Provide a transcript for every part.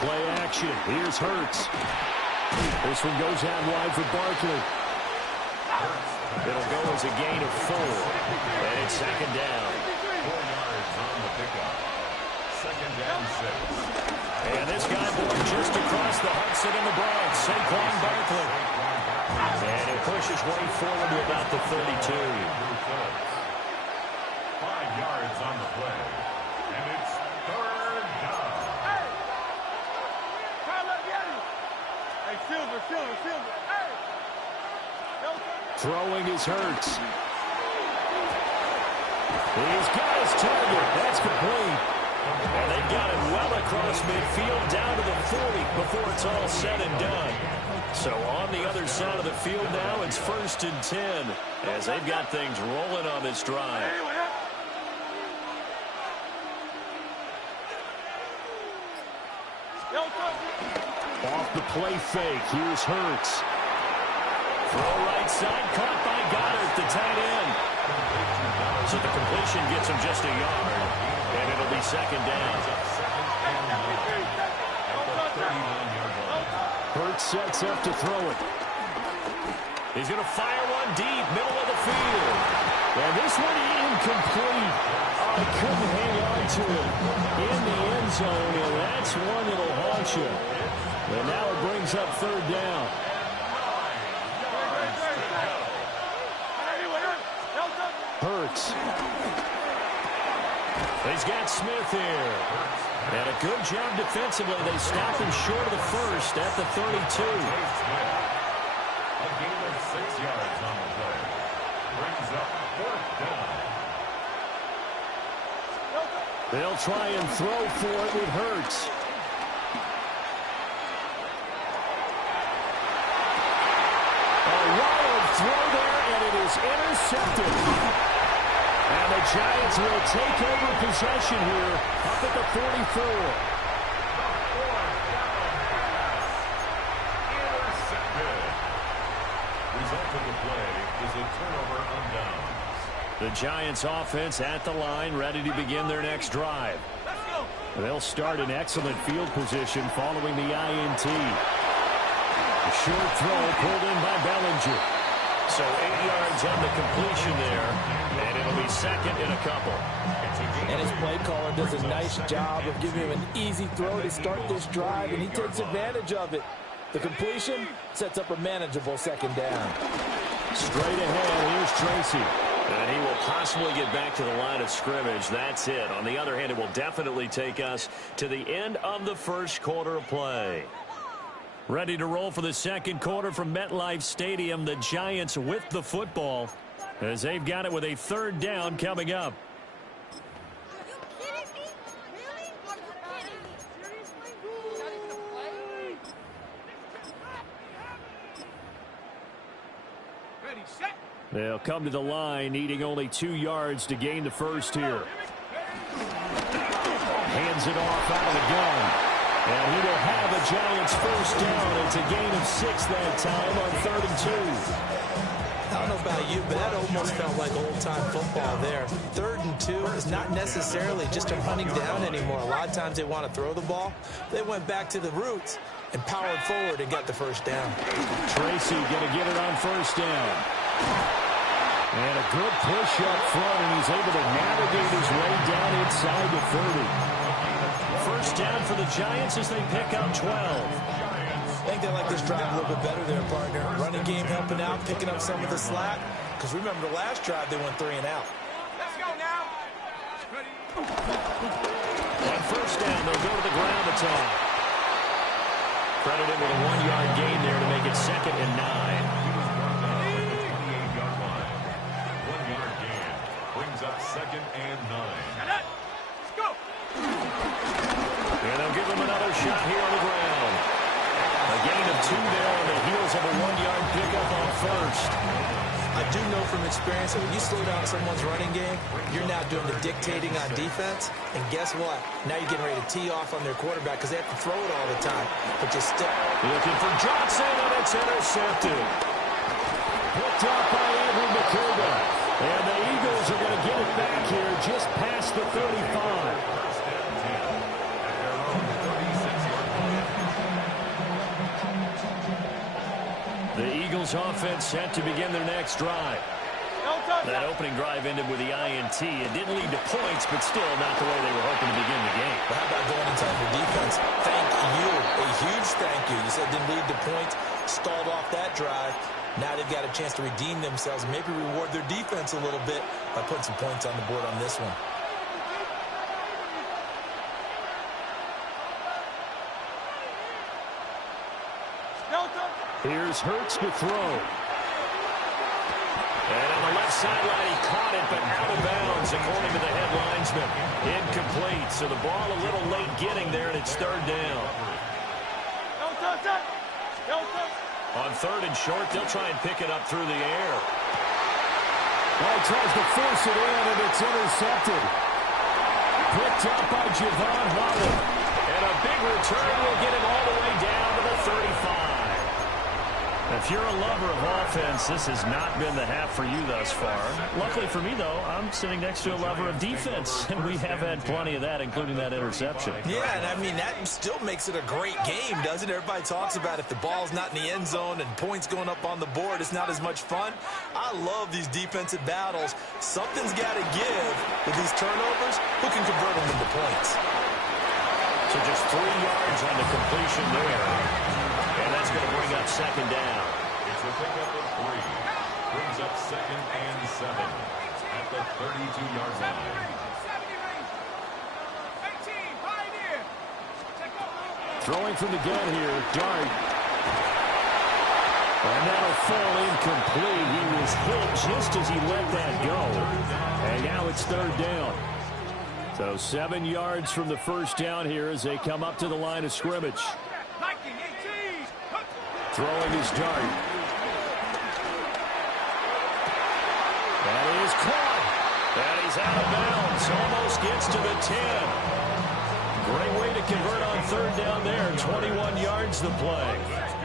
Play action. Here's Hurts. This one goes out wide for Barkley. It'll go as a gain of 4. And it's second down. 4 yards on the pickup. Second down 6. And this guy born just across the Hudson in the Bronx, Saquon Barkley. And he'll push his way forward to about the 32. 5 yards on the play. And it's third down. Hey! Hey, Silver. Hey! Throwing his Hurts. He's got his target. That's complete. And they've got it well across midfield down to the 40 before it's all said and done. So on the other side of the field now, it's 1st and 10 as they've got things rolling on this drive. Off the play fake. Here's Hurts. Throw right side, caught by Goddard, the tight end. So the completion gets him just a yard, and it'll be second down. Hurts sets up to throw it. He's going to fire one deep, middle of the field. And this one incomplete. Oh, he couldn't hang on to it in the end zone, and that's one that'll haunt you. And now it brings up third down. Hurts. He's got Smith here. And a good job defensively. They stop him short of the first at the 32. A gain of 6 yards on the play. Brings up fourth down. They'll try and throw for it with Hurts. A wild throw there, and it is intercepted. And the Giants will take over possession here up at the 44. Intercepted. Result of the play is a turnover on downs. The Giants offense at the line, ready to begin their next drive. They'll start in excellent field position following the INT. A short throw pulled in by Bellinger. So 8 yards on the completion there, and it'll be second in a couple. And his play caller does a nice job of giving him an easy throw to start this drive, and he takes advantage of it. The completion sets up a manageable second down. Straight ahead, here's Tracy. And he will possibly get back to the line of scrimmage. That's it. On the other hand, it will definitely take us to the end of the first quarter of play. Ready to roll for the second quarter from MetLife Stadium. The Giants with the football as they've got it with a third down coming up. They'll come to the line, needing only 2 yards to gain the first here. Hands it off out of the gun. And he will have a Giants first down. It's a gain of 6 that time on 3rd and 2. I don't know about you, but that almost felt like old-time football there. 3rd and 2 is not necessarily just a running down anymore. A lot of times they want to throw the ball. They went back to the roots and powered forward and got the first down. Tracy going to get it on first down. And a good push up front, and he's able to navigate his way down inside the 30. First down for the Giants as they pick up 12. I think they like this drive a little bit better there, partner. Running game helping out, picking up some of the slack. Because remember the last drive, they went 3 and out. Let's go now. On first down, they'll go to the ground attack. Credited with a 1-yard gain there to make it 2nd and 9. Up 2nd and 9. Let's go. And they'll give him another shot here on the ground. A gain of 2 there on the heels of a 1-yard pickup on first. I do know from experience that when you slow down someone's running game, you're now doing the dictating on defense. And guess what? Now you're getting ready to tee off on their quarterback because they have to throw it all the time. But you still looking for Johnson, and it's intercepted. Picked up by Andrew McCurdy. And the Eagles are going to get it back here just past the 35. Eagles offense set to begin their next drive. That opening drive ended with the INT. It didn't lead to points, but still not the way they were hoping to begin the game. But how about going inside for defense? Thank you. A huge thank you. You said didn't lead to points, stalled off that drive. Now they've got a chance to redeem themselves, maybe reward their defense a little bit by putting some points on the board on this one. Here's Hurts to throw. And on the left sideline, he caught it, but out of bounds, according to the head linesman. Incomplete, so the ball a little late getting there, and it's third down. On third and short, they'll try and pick it up through the air. Well, he tries to force it in, and it's intercepted. Picked up by Javon Holland. And a big return will get him all the way down to the 35. If you're a lover of offense, this has not been the half for you thus far. Luckily for me, though, I'm sitting next to a lover of defense, and we have had plenty of that, including that interception. Yeah, and I mean, that still makes it a great game, doesn't it? Everybody talks about if the ball's not in the end zone and points going up on the board, it's not as much fun. I love these defensive battles. Something's got to give with these turnovers. Who can convert them into points? So just 3 yards on the completion there. And that's going to bring up second down. It's a pickup of 3. Brings up 2nd and 7 at the 32-yard line. Throwing from the gun here, Dart. And that'll fall incomplete. He was hit just as he let that go. And now it's third down. So 7 yards from the first down here as they come up to the line of scrimmage. Throwing his Dart. That is caught. And he's out of bounds. Almost gets to the 10. Great way to convert on third down there. 21 yards the play.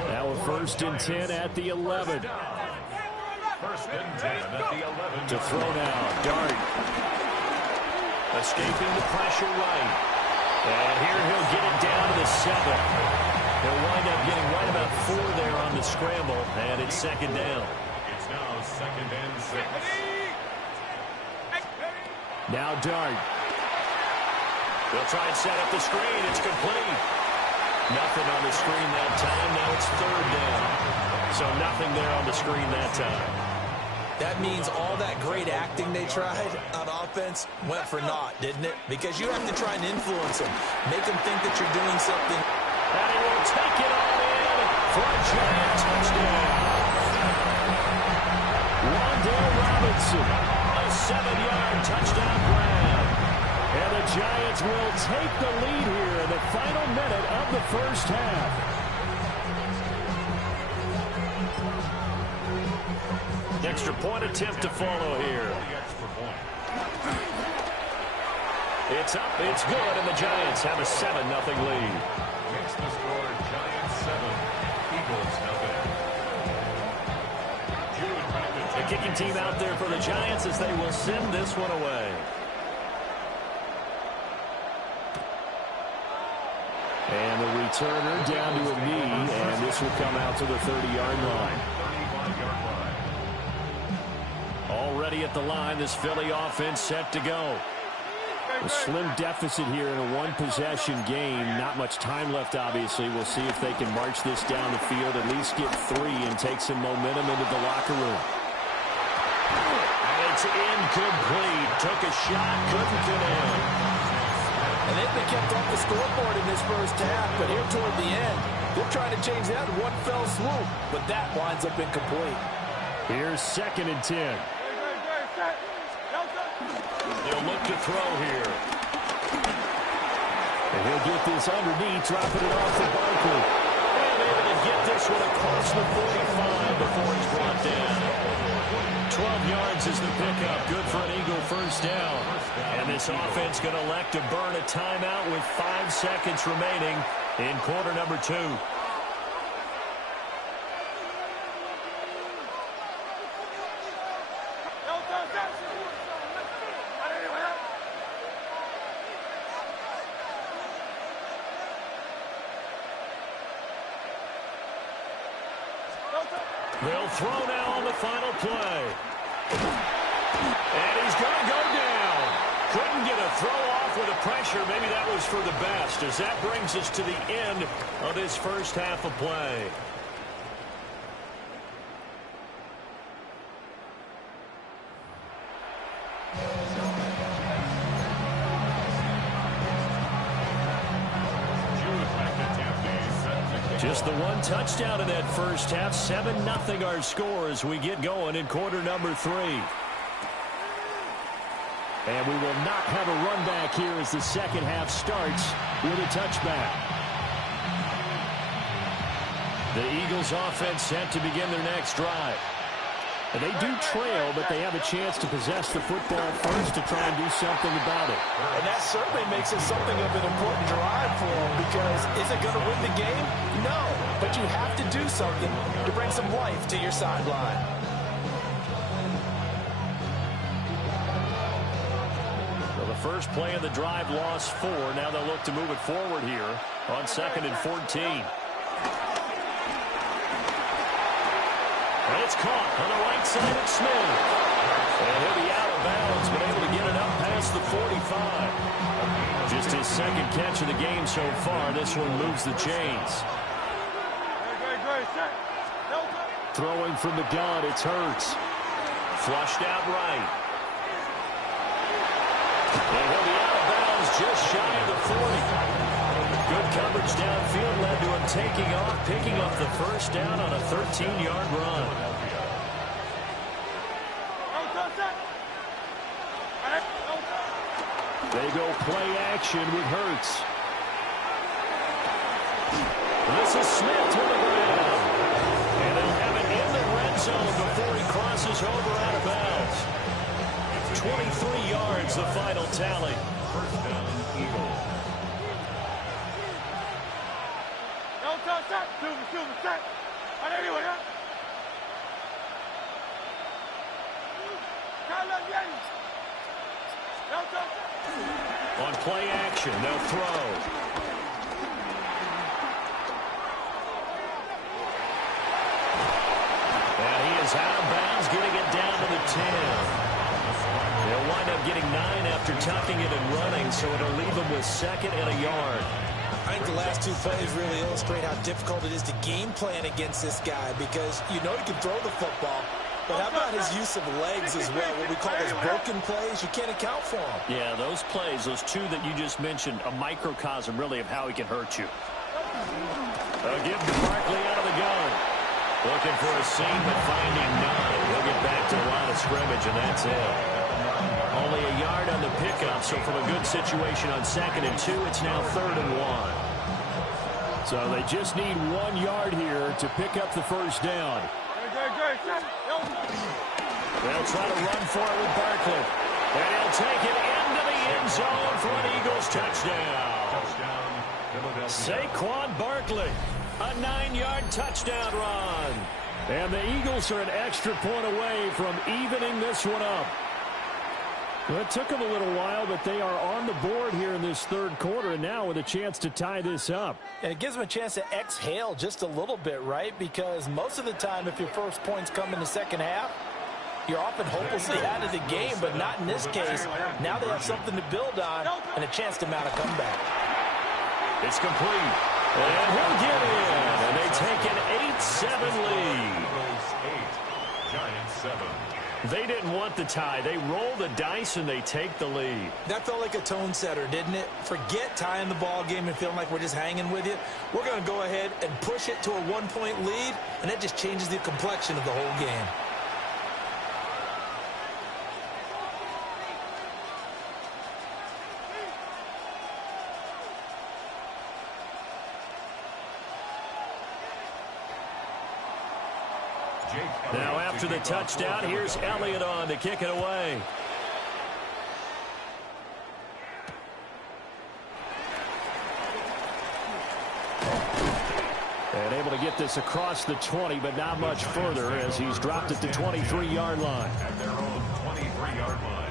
Now a 1st and 10 at the 11. 1st and 10 at the 11. To throw now, Dart. Escaping the pressure right. And here he'll get it down to the 7. He'll wind up getting right about 4 there on the scramble, and it's second down. It's now 2nd and 6. Now Dart. They'll try and set up the screen. It's complete. Nothing on the screen that time. Now it's third down. So nothing there on the screen that time. That means all that great acting they tried on offense went for naught, didn't it? Because you have to try and influence them. Make them think that you're doing something. And he will take it all in for a giant touchdown. Wandale Robinson. A 7-yard touchdown grab. And the Giants will take the lead here in the final minute of the first half. Extra point attempt to follow here. It's up, it's good, and the Giants have a 7-0 lead. Makes the score Giants 7, Eagles nothing. The kicking team out there for the Giants as they will send this one away. And the returner down to a knee, and this will come out to the 30-yard line. 35-yard line. Already at the line, this Philly offense set to go. A slim deficit here in a one-possession game. Not much time left, obviously. We'll see if they can march this down the field, at least get 3 and take some momentum into the locker room. And it's incomplete. Took a shot, couldn't connect. And they've been kept off the scoreboard in this first half, but here toward the end, they're trying to change that in one fell swoop, but that winds up incomplete. Here's 2nd and 10. They'll look to throw here. And he'll get this underneath, dropping it off to Barkley. And able to get this one across the 45 before he's brought down. 12 yards is the pickup. Good for an Eagle first down. And this offense going to elect to burn a timeout with 5 seconds remaining in quarter number 2. They'll throw now on the final play. And he's going to go down. Couldn't get a throw off with the pressure. Maybe that was for the best, as that brings us to the end of this first half of play. Just the one touchdown in that first half. 7-0 our score as we get going in quarter number 3. And we will not have a run back here as the second half starts with a touchback. The Eagles offense set to begin their next drive. And they do trail, but they have a chance to possess the football first to try and do something about it. And that certainly makes it something of an important drive for them, because is it going to win the game? No, but you have to do something to bring some life to your sideline. Well, the first play of the drive lost 4. Now they'll look to move it forward here on 2nd and 14. And it's caught on the right side of Smith. And he'll be out of bounds, but able to get it up past the 45. Just his second catch of the game so far. This one moves the chains. Throwing from the gun, it's Hurts. Flushed out right. And he'll be out of bounds just shy of the 40. Good coverage downfield led to him taking off, picking up the first down on a 13-yard run. They go play action with Hurts. This is Smith to the ground. And they'll have it in the red zone before he crosses over out of bounds. 23 yards, the final tally. First down, Eagles. On play action, they'll throw. And he is out of bounds, getting it down to the 10. They'll wind up getting 9 after tucking it and running, so it'll leave them with 2nd and a yard. I think the last 2 plays really illustrate how difficult it is to game plan against this guy, because you know he can throw the football, but how about his use of legs as well? What we call those broken plays, you can't account for them. Yeah, those plays, those 2 that you just mentioned, a microcosm really of how he can hurt you. They'll give Barkley out of the gun. Looking for a seam, but finding none. He'll get back to the line of scrimmage, and that's it. Only a yard on the pickup, so from a good situation on 2nd and 2, it's now 3rd and 1. So they just need 1 yard here to pick up the first down. They'll try to run for it with Barkley. And he'll take it into the end zone for an Eagles touchdown. Saquon Barkley, a 9-yard touchdown run. And the Eagles are an extra point away from evening this one up. Well, it took them a little while, but they are on the board here in this 3rd quarter, and now with a chance to tie this up. And it gives them a chance to exhale just a little bit, right? Because most of the time, if your first points come in the second half, you're often hopelessly out of the game, but not in this case. Now they have something to build on and a chance to mount a comeback. It's complete. And he'll get in. And they take an 8-7 lead. 8, Giants 7. They didn't want the tie. They roll the dice and they take the lead. That felt like a tone setter, didn't it? Forget tying the ball game and feeling like we're just hanging with you. We're going to go ahead and push it to a 1-point lead, and that just changes the complexion of the whole game. Now after the touchdown, here's Elliott on to kick it away. And able to get this across the 20, but not much further as he's dropped it to 23-yard line. At their own 23-yard line.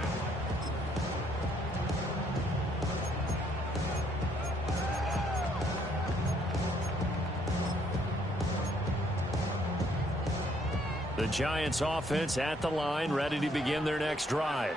The Giants offense at the line, ready to begin their next drive.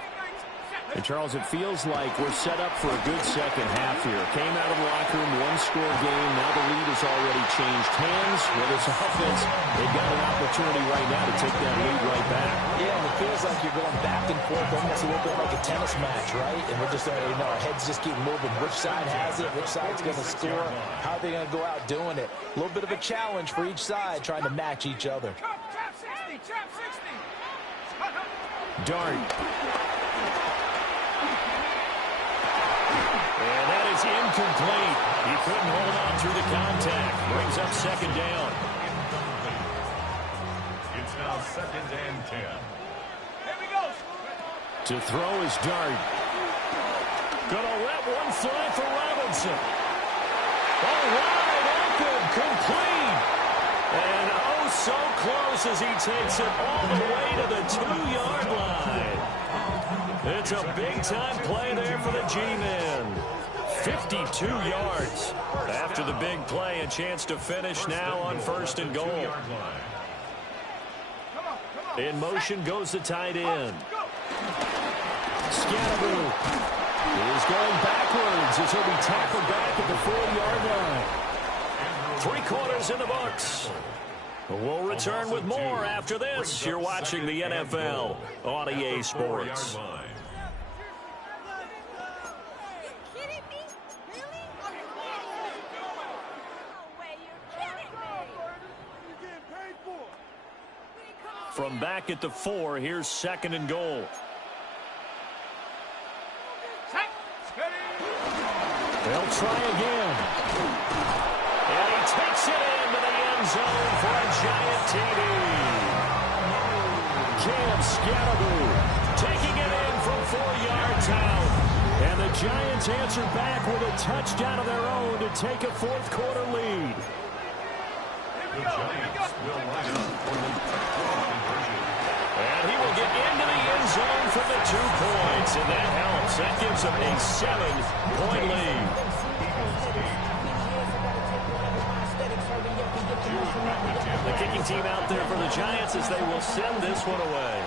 And, Charles, it feels like we're set up for a good second half here. Came out of the locker room, one-score game. Now the lead has already changed hands. With this offense, they've got an opportunity right now to take that lead right back. Yeah, and it feels like you're going back and forth, almost a little bit like a tennis match, right? And we're just, our heads just keep moving. Which side has it? Which side's going to score? How are they going to go out doing it? A little bit of a challenge for each side, trying to match each other. Dart. And that is incomplete. He couldn't hold on through the contact. Brings up second down. It's now 2nd and 10. Here we go. To throw is Dart. Gonna let one fly for Robinson. Oh, wide open, complete. And oh, so close as he takes it all the way to the 2-yard line. It's a big-time play there for the G-men. 52 yards. After the big play, a chance to finish now on 1st and goal. In motion goes the tight end. Scatterboo is going backwards as he'll be tackled back at the 4-yard line. 3 quarters in the books. We'll return with more after this. You're watching the NFL on EA Sports. From back at the 4, here's 2nd and goal. They'll try again. And he takes it into the end zone for a giant TD. Cam Scatterboo taking it in from 4 yards out. And the Giants answer back with a touchdown of their own to take a 4th quarter lead. The Giants will line up for the conversion. And he will get into the end zone for the 2 points. And that helps. That gives them a 7-point lead. The kicking team out there for the Giants as they will send this one away.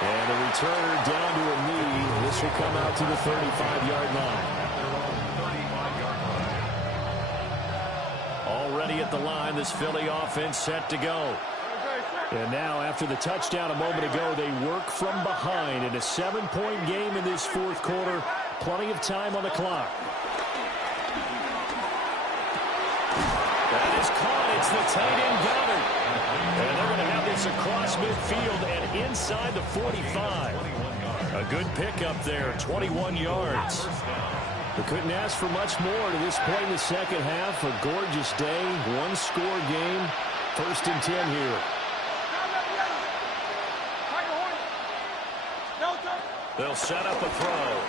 And the returner down to a knee. This will come out to the 35-yard line. Already at the line, this Philly offense set to go. And now, after the touchdown a moment ago, they work from behind in a 7-point game in this 4th quarter. Plenty of time on the clock. That is caught. It's the tight end Goddard. And they're going to have this across midfield and inside the 45. A good pickup there, 21 yards. We couldn't ask for much more to this point in the second half. A gorgeous day, 1-score game. 1st and 10 here. They'll set up a throw.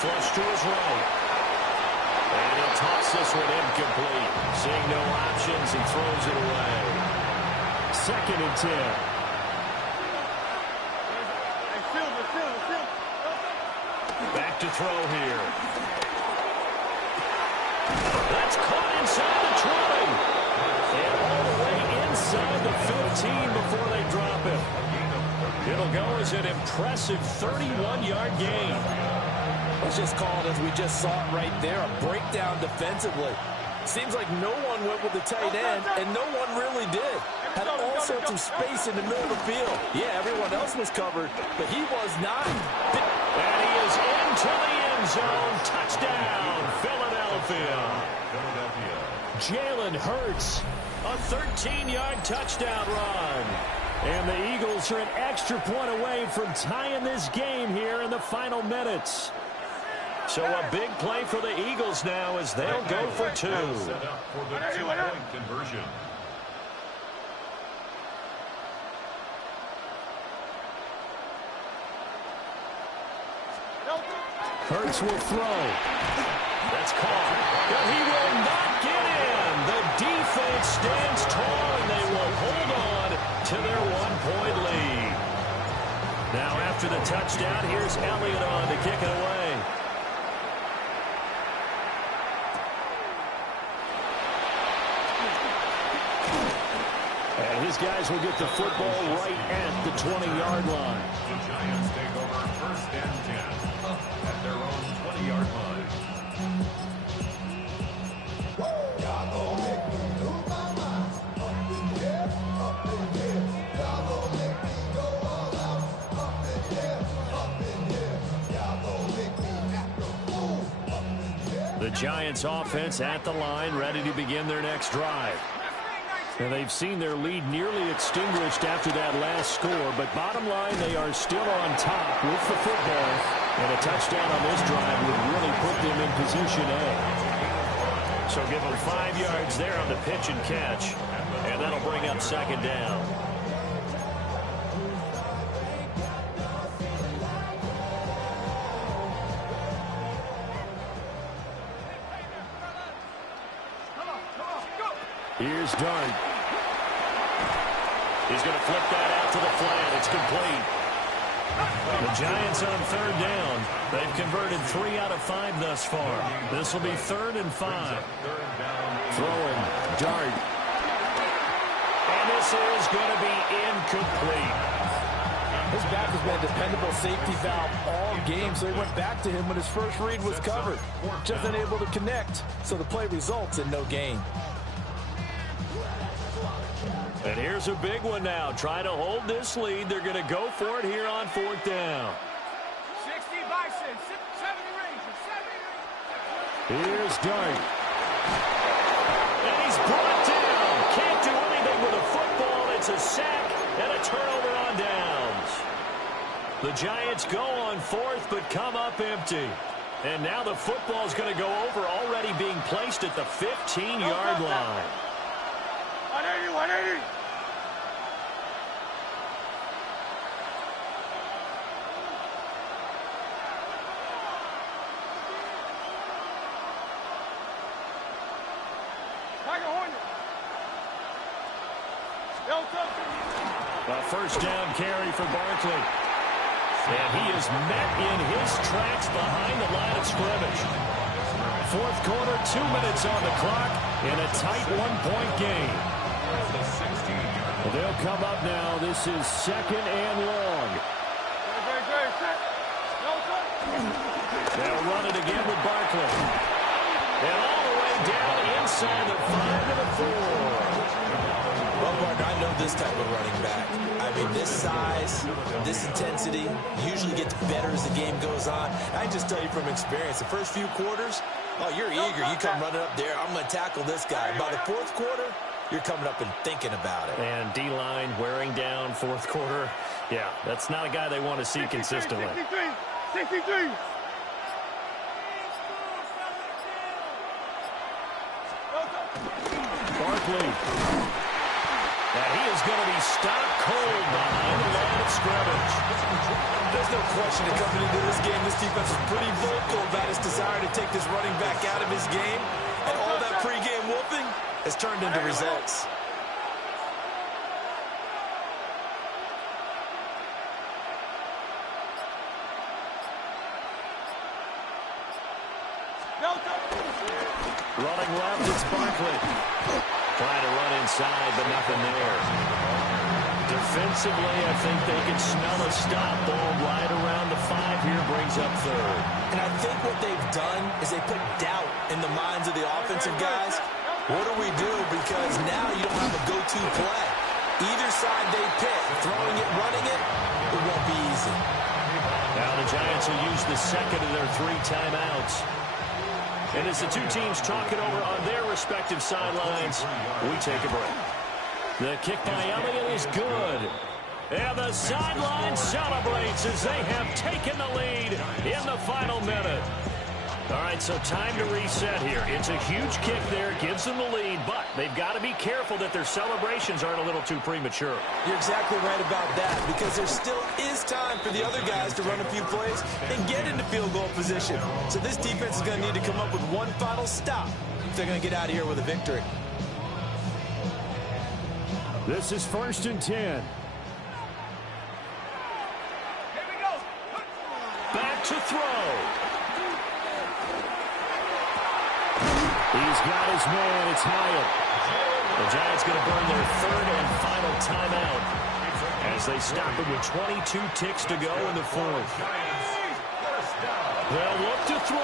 Flush to his right. And he'll toss this one incomplete. Seeing no options, he throws it away. 2nd and 10. Back to throw here. That's caught inside the 20. And all the way inside the 15 before they drop it. It'll go as an impressive 31-yard gain. It's just called, as we just saw it right there, a breakdown defensively. Seems like no one went with the tight end, and no one really did. Had all sorts of space in the middle of the field. Yeah, everyone else was covered, but he was not. And he is into the end zone. Touchdown, Philadelphia. Jalen Hurts, a 13-yard touchdown run. And the Eagles are an extra point away from tying this game here in the final minutes. So a big play for the Eagles now as they'll go for 2. Set up for the 2-point conversion. Hurts will throw. That's caught. But he will not get in. The defense stands tall, and they will hold on to their 1-point lead. Now after the touchdown, here's Elliott on to kick it away. his guys will get the football right at the 20-yard line. The Giants take over first and 10 at their own 20-yard line. The Giants offense at the line, ready to begin their next drive. And they've seen their lead nearly extinguished after that last score, but bottom line, they are still on top with the football. And a touchdown on this drive would really put them in position A. So give them 5 yards there on the pitch and catch, and that'll bring up second down. Here's Dart. He's going to flip that out to the flat. It's complete. The Giants on third down. They've converted 3 out of 5 thus far. This will be 3rd and 5. Throwing Dart. And this is going to be incomplete. His back has been a dependable safety valve all game, so he went back to him when his first read was covered. Just unable to connect, so the play results in no gain. And here's a big one now. Try to hold this lead. They're going to go for it here on 4th down. 60 Bison, 70 range, 70 range. Here's Dart. And he's brought down. Can't do anything with a football. It's a sack and a turnover on downs. The Giants go on 4th but come up empty. And now the football's going to go over, already being placed at the 15-yard line. 180, 180. A first down carry for Barkley. And he is met in his tracks behind the line of scrimmage. 4th quarter, 2 minutes on the clock in a tight 1-point game. They'll come up now. This is 2nd and long. They'll run it again with Barkley. And all the way down inside the 5 to the 4. Well, partner, I know this type of running back. I mean, this size, this intensity usually gets better as the game goes on. I can just tell you from experience, the first few quarters, oh, you're eager. You come running up there, I'm going to tackle this guy. By the 4th quarter, you're coming up and thinking about it. And D-line wearing down 4th quarter. Yeah, that's not a guy they want to see consistently. 63. Barkley. And he is going to be stopped cold behind the line of scrimmage. There's no question that coming into this game, this defense is pretty vocal about its desire to take this running back out of his game. And all that pregame whooping has turned into results. Running left, it's Barkley. Trying to run inside, but nothing there. Defensively, I think they can smell a stop. Ball right around the 5 here, brings up 3rd. And I think what they've done is they put doubt in the minds of the offensive guys. What do we do? Because now you don't have a go-to play. Either side they pick, throwing it, running it, it won't be easy. Now the Giants will use the 2nd of their 3 timeouts. And as the two teams talk it over on their respective sidelines, we take a break. The kick by Elliott is good. And the sideline celebrates as they have taken the lead in the final minute. All right, so time to reset here. It's a huge kick there, gives them the lead, but they've got to be careful that their celebrations aren't a little too premature. You're exactly right about that, because there still is time for the other guys to run a few plays and get into field goal position. So this defense is going to need to come up with one final stop if they're going to get out of here with a victory. This is 1st and 10. Here we go. Back to throw. He's got his man. It's Hyatt. The Giants going to burn their third and final timeout as they stop it with 22 ticks to go in the fourth. They'll look to throw.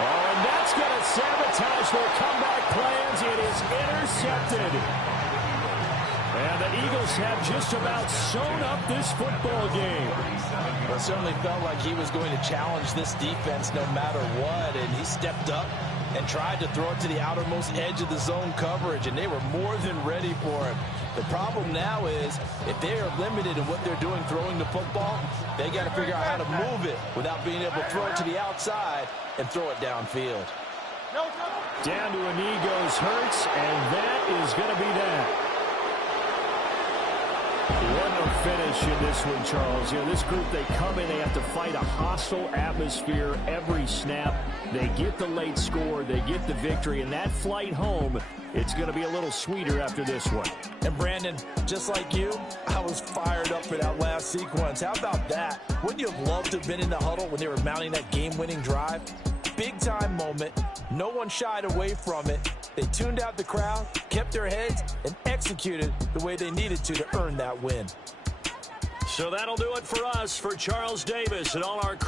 Oh, and that's going to sabotage their comeback plans. It is intercepted. And the Eagles have just about sewn up this football game. Well, it certainly felt like he was going to challenge this defense no matter what, and he stepped up and tried to throw it to the outermost edge of the zone coverage, and they were more than ready for him. The problem now is if they are limited in what they're doing throwing the football, they got to figure out how to move it without being able to throw it to the outside and throw it downfield. Down to a knee goes Hurts, and that is going to be that. What a finish in this one, Charles. You know, this group, they come in, they have to fight a hostile atmosphere every snap. They get the late score, they get the victory, and that flight home, it's going to be a little sweeter after this one. And Brandon, just like you, I was fired up for that last sequence. How about that? Wouldn't you have loved to have been in the huddle when they were mounting that game-winning drive? Big-time moment. No one shied away from it. They tuned out the crowd, kept their heads, and executed the way they needed to earn that win. So that'll do it for us. For Charles Davis and all our